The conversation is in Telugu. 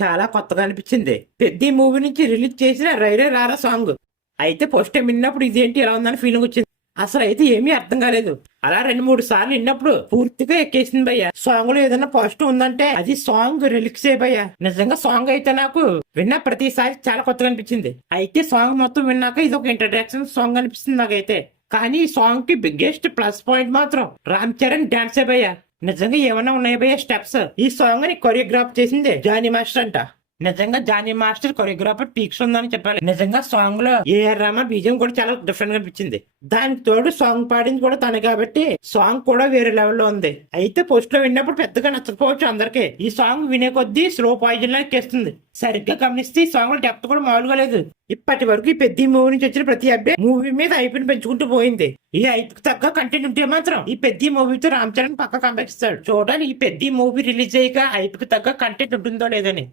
చాలా కొత్తగా అనిపించింది. పెద్ద మూవీ నుంచి రిలీజ్ చేసిన రైరే రారా సాంగ్ అయితే ఫస్ట్ టైం విన్నప్పుడు ఇదేంటి ఎలా ఉందని ఫీలింగ్ వచ్చింది. అసలు అయితే ఏమీ అర్థం కాలేదు. అలా 2-3 సార్లు విన్నప్పుడు పూర్తిగా ఎక్కేసింది భయ్య. సాంగ్ లో ఏదైనా పాజిటివ్ ఉందంటే అది సాంగ్ రిలిక్స్ భయ్య. నిజంగా సాంగ్ అయితే నాకు విన్న ప్రతిసారి చాలా కొత్తగా అనిపించింది. అయితే సాంగ్ మొత్తం విన్నాక ఇది ఒక ఇంట్రడక్షన్ సాంగ్ అనిపిస్తుంది నాకైతే. కానీ ఈ సాంగ్ కి బిగ్గెస్ట్ ప్లస్ పాయింట్ మాత్రం రామ్ చరణ్ డాన్స్ భయ్య. నిజంగా ఏమైనా ఉన్నాయి భయ్య స్టెప్స్. ఈ సాంగ్ ని కొరియోగ్రాఫ్ చేసింది జానీ మాస్టర్ అంట. నిజంగా జానీ మాస్టర్ కొరియోగ్రాఫర్ పీక్స్ ఉందని చెప్పాలి. నిజంగా సాంగ్ లో ఏఆర్ రెహమాన్ బీజియం కూడా చాలా డిఫరెంట్ గా అనిపించింది. దానికి తోడు సాంగ్ పాడింది కూడా తనే కాబట్టి సాంగ్ కూడా వేరే లెవెల్లో ఉంది. అయితే పోస్ట్ లో విన్నప్పుడు పెద్దగా నచ్చకపోవచ్చు అందరికి. ఈ సాంగ్ వినే కొద్దీ స్లో పాయిజన్ లా ఎక్కేస్తుంది. సరిగ్గా గమనిస్తే ఈ సాంగ్ డెప్త్ కూడా మామూలుగా లేదు. ఇప్పటి వరకు ఈ పెద్ద మూవీ నుంచి వచ్చిన ప్రతి అప్డేట్ మూవీ మీద ఐపీని పెంచుకుంటూ పోయింది. ఈ ఐపీకి తగ్గ కంటెంట్ ఉంటే మాత్రం ఈ పెద్ద మూవీతో రామ్ చరణ్ పక్క కంపెక్స్తాడు. చూడాలి ఈ పెద్ద మూవీ రిలీజ్ అయ్యాక ఐపీకి తగ్గ కంటెంట్ ఉంటుందో లేదని.